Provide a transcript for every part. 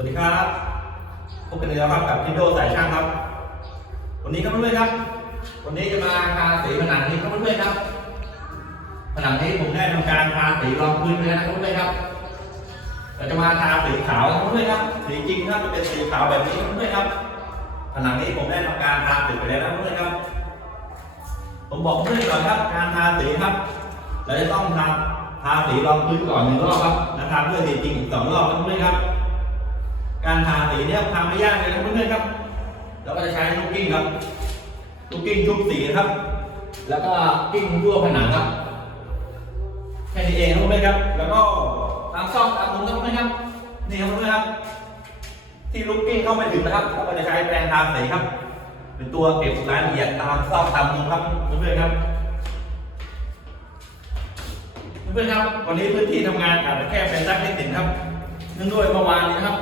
วัสดีครับพบกันอีกแล้วครับกับพิโดสายช่างครับ วันนี้ครับเพื่อนๆครับ วันนี้จะมาทาสีผนังนี้ครับเพื่อนๆครับ ผนังนี้ผมได้ทำการทาสีรองพื้นไปแล้วนะครับเพื่อนๆครับ เราจะมาทาสีขาวครับเพื่อนๆครับ สีจริงครับจะเป็นสีขาวแบบนี้ครับเพื่อนๆครับ ผนังนี้ผมได้ทำการทาสีไปแล้วนะครับเพื่อนๆครับ ผมบอกเพื่อนก่อนครับ การทาสีครับ เราจะต้องทาทาสีรองพื้นก่อนหนึ่งรอบครับ แล้วทาเพื่อสีจริงอีกสองรอบครับเพื่อนๆครับ การทาสีเนี่ยทำไม่ยากเลยครับเพื่อนๆครับ เราก็จะใช้ลูกกิ้งครับ ลูกกิ้งชุบสีครับ แล้วก็กิ้งทั่วผนังครับ แค่นี้เองเพื่อนๆครับ แล้วก็ตามซอกตามมุมครับเพื่อนๆครับ นี่ครับเพื่อนๆครับ ที่ลูกกิ้งเข้าไม่ถึงนะครับ เราก็จะใช้แปรงทาสีครับ เป็นตัวเก็บรายละเอียดตามซอกตามมุมครับเพื่อนๆครับเพื่อนๆครับ วันนี้พื้นที่ทำงานอาจจะแค่เป็นสักนิดหนึ่งครับ เนื่องด้วยเมื่อวานนี้นะครับ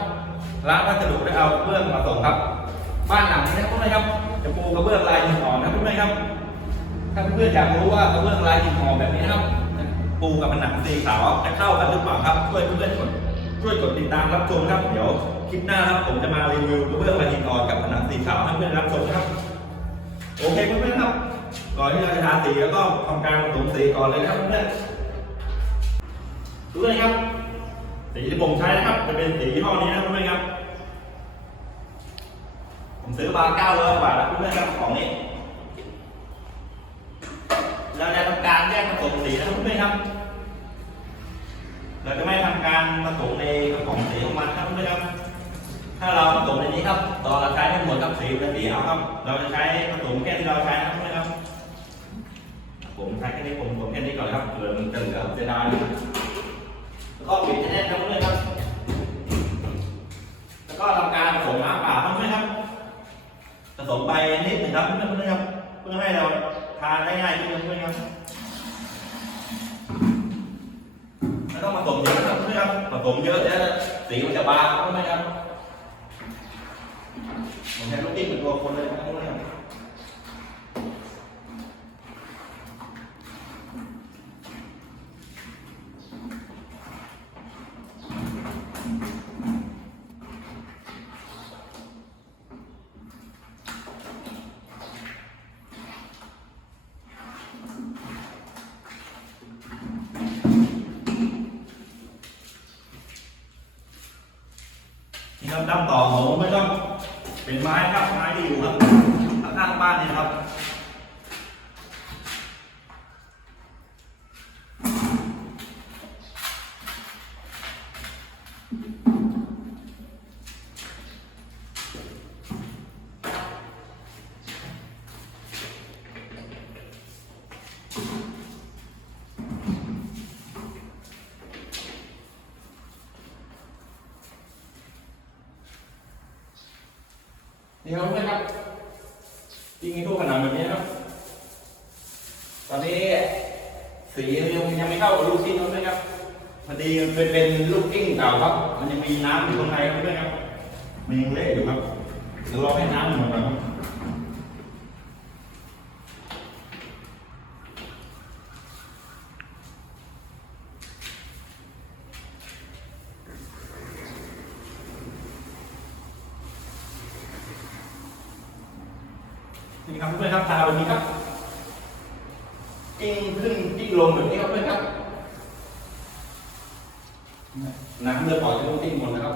ร้านวัสดุได้เอาเบื้องมาส่งครับ บ้านหลังนี้นะเพื่อนครับ จะปูกระเบื้องลายหินอ่อนนะเพื่อนครับ ถ้าเพื่อนอยากรู้ว่ากระเบื้องลายหินอ่อนแบบนี้นะครับ ปูกับผนังสีขาวจะเข้ากันหรือเปล่าครับช่วยเพื่อนกดช่วยกดติดตามรับชมครับ เดี๋ยวคลิปหน้าครับผมจะมารีวิวกระเบื้องลายหินอ่อนกับผนังสีขาวให้เพื่อนรับชมครับ โอเคเพื่อนๆครับ ก่อนที่เราจะทาสีแล้วก็ทำการผสมสีก่อนเลยนะครับเพื่อนๆดูเลยครับ สีที่ผมใช้นะครับ จะเป็นสียี่ห้อนี้นะครับเพื่อนครับ ผมซื้อมาเก้าร้อยบาทแล้วเพื่อนครับของนี้เราจะทำการแยกผสมสีนะครับเพื่อนครับ เราจะไม่ทำการผสมในกระป๋องสีของมันครับเพื่อนครับ ถ้าเราผสมในนี้ครับ ตอนเราใช้ไม่หมดครับสีมันสีเอาครับ เราจะใช้ผสมแค่ที่เราใช้นะครับเพื่อนครับ ผมใช้แค่นี้ผมผมแค่นี้ก่อนครับเหลือมันจะเหลือเสียดายแล้ว ก็ปิดให้แน่นครับเพื่อนครับ แล้วก็ทำการผสมน้ำเปล่าครับเพื่อนครับ ผสมไปนิดหนึ่งครับเพื่อนๆครับ เพื่อให้เราทานได้ง่ายขึ้นครับเพื่อนครับไม่ต้องผสมเยอะครับเพื่อนครับผสมเยอะแล้วสีมันจะบางเพื่อนครับผมใช้ลูกกิ้งเป็นตัวคนเลยครับเพื่อนครับ นี่ครับด้ามต่อผมไม่ต้องเป็นไม้ครับไม้ที่อยู่ครับข้างๆบ้านนี่ครับ ครับ ตอนนี้สียังยังไม่เข้ากับลูกกิ้งครับเพื่อนครับ พอดีมันเป็นเป็นลูกกิ้งเก่าครับ มันยังมีน้ำอยู่ข้างในครับเพื่อนครับ มันยังเละอยู่ครับเดี๋ยวรอให้น้ำมันหมดก่อนครับ นี่ครับเพื่อนๆครับทาแบบนี้ครับกิ้งขึ้นกิ้งลงแบบนี้ครับเพื่อนครับน้ำเลือดออกจากลูกกิ้งหมดนะครับ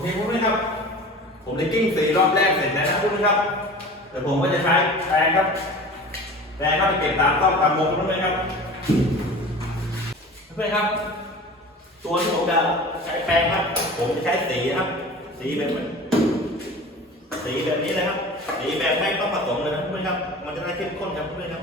เคพวกนี้ครับ ผมได้กิ้งสีรอบแรกเสร็จแล้วนะพวกนี้ครับแแต่ผมก็จะใช้แปรงครับแปรงก็ไปเก็บตามต้องตามมุมนั่นเลยครับเพื่อนครับ ตัวที่ผมจะใช้แปรงครับ ผมจะใช้สีนะครับ สีแบบเหมือนสีแบบนี้เลยครับ สีแบบไม่ต้องผสมเลยนะเพื่อนครับ มันจะได้เข้มข้นครับเพื่อนครับ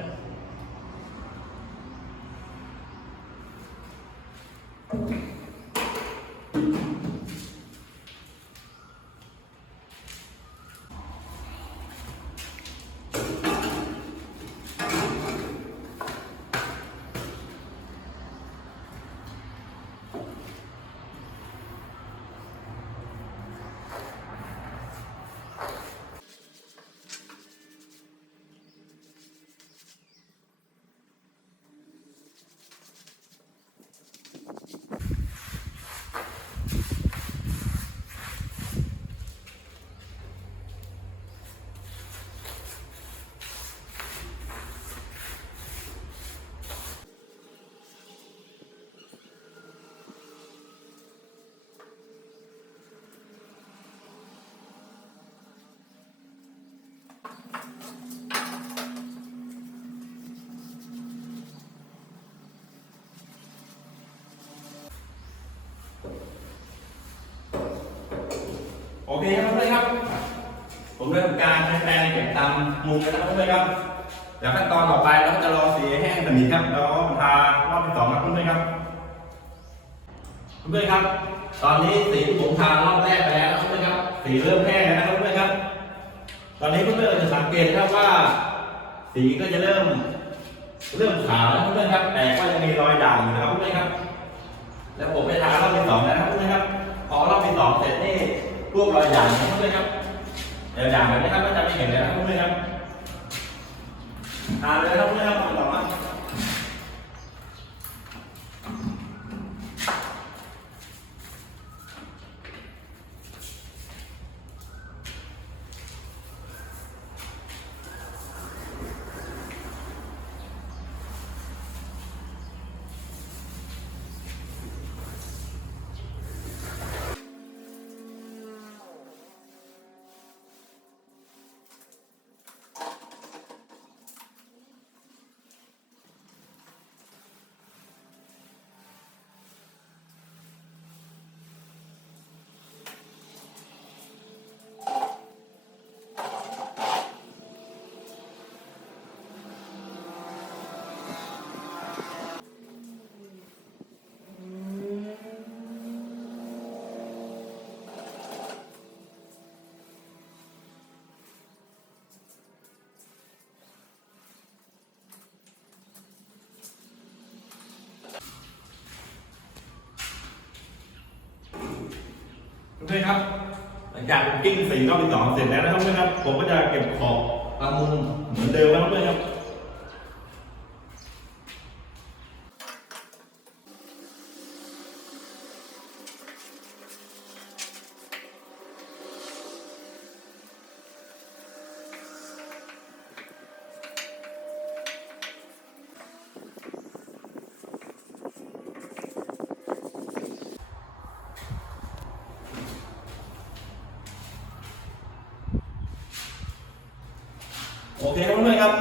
โอเคครับเพื่อนๆครับ ผมเริ่มการใช้แปรงเก็บตามมุมแล้วนะครับเพื่อนๆครับเดี๋ยวขั้นตอนต่อไปเราก็จะรอสีแห้งสนิทครับแล้วก็ทารอบที่สองครับเพื่อนๆครับเพื่อนๆครับ ตอนนี้สีที่ผมทารอบแรกไปแล้วเพื่อนๆครับ สีเริ่มแห้งแล้วนะครับเพื่อนๆครับ ตอนนี้เพื่อนๆจะสังเกตครับว่า สีก็จะเริ่มเริ่มขาวแล้วเพื่อนๆครับ แต่ก็ยังมีรอยด่างอยู่นะครับเพื่อนๆครับ แล้วผมไปทารอบที่สองแล้วครับเพื่อนๆครับพอรอบที่สองเสร็จนี่ พวกรอยด่างนะครับเพื่อนๆครับรอยด่างแบบนี้ครับก็จะไม่เห็นเลยนะครับเพื่อนๆครับทาเลยครับเพื่อนๆครับรอบที่ พื่อนครับ หลังจากกิ้งสีรอบที่สองเสร็จแล้วนะครับเพื่อนครับ ผมก็จะเก็บขอบตามมุมเหมือนเดิมนะครับเพื่อนครับ โอเคครับเพื่อนๆครับ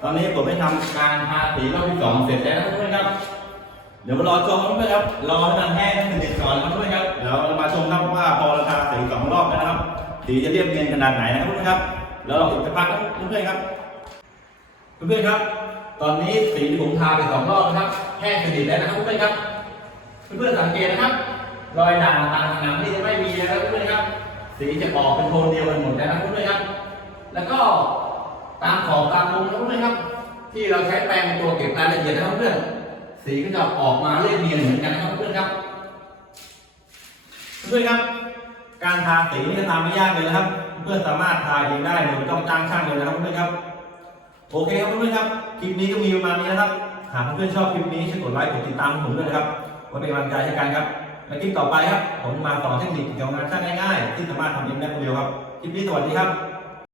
ต อนนี้ผมได้ทำการทาสีรอบที่สองเสร็จแล้วนะครับเพื่อนครับ เดี๋ยวมารอชมครับเพื่อนครับ รอให้มันแห้งให้สนิทก่อนนะครับเพื่อนครับ เดี๋ยวมาชมครับว่าพอเราทาสีสองรอบแล้วนะครับ สีจะเรียบเนียนขนาดไหนนะครับเพื่อนๆครับ แล้วเราอีกสักพักครับ เพื่อนๆครับเพื่อนๆครับ ตอนนี้สีที่ผมทาไปสองรอบนะครับ แห้งสนิทแล้วนะครับเพื่อนๆครับ เพื่อนๆสังเกตนะครับ รอยด่างตามผนังนี่จะไม่มีนะครับเพื่อนๆครับ สีจะออกเป็นโทนเดียวกันหมดนะครับเพื่อนๆครับ แล้วก็ ตามขอบตามมุมนะครับเพื่อนครับ ที่เราใช้แปรงตัวเก็บรายละเอียดนะครับเพื่อนสีก็จะออกมาเรียบเนียนเหมือนกันนะครับเพื่อนครับเพื่อนครับ การทาสีนี่จะทำไม่ยากเลยนะครับ เพื่อนสามารถทาเองได้โดยไม่ต้องจ้างช่างเลยนะครับเพื่อนครับโอเคครับเพื่อนครับคลิปนี้ก็มีประมาณนี้นะครับหากเพื่อนชอบคลิปนี้ช่วยกดไลค์กดติดตามผมด้วยนะครับไว้เป็นกำลังใจให้กันครับและคลิปต่อไปครับผมมาสอนเทคนิคเกี่ยวกับงานช่างง่ายๆที่สามารถทำเองได้คนเดียวครับคลิปนี้สวัสดีครับ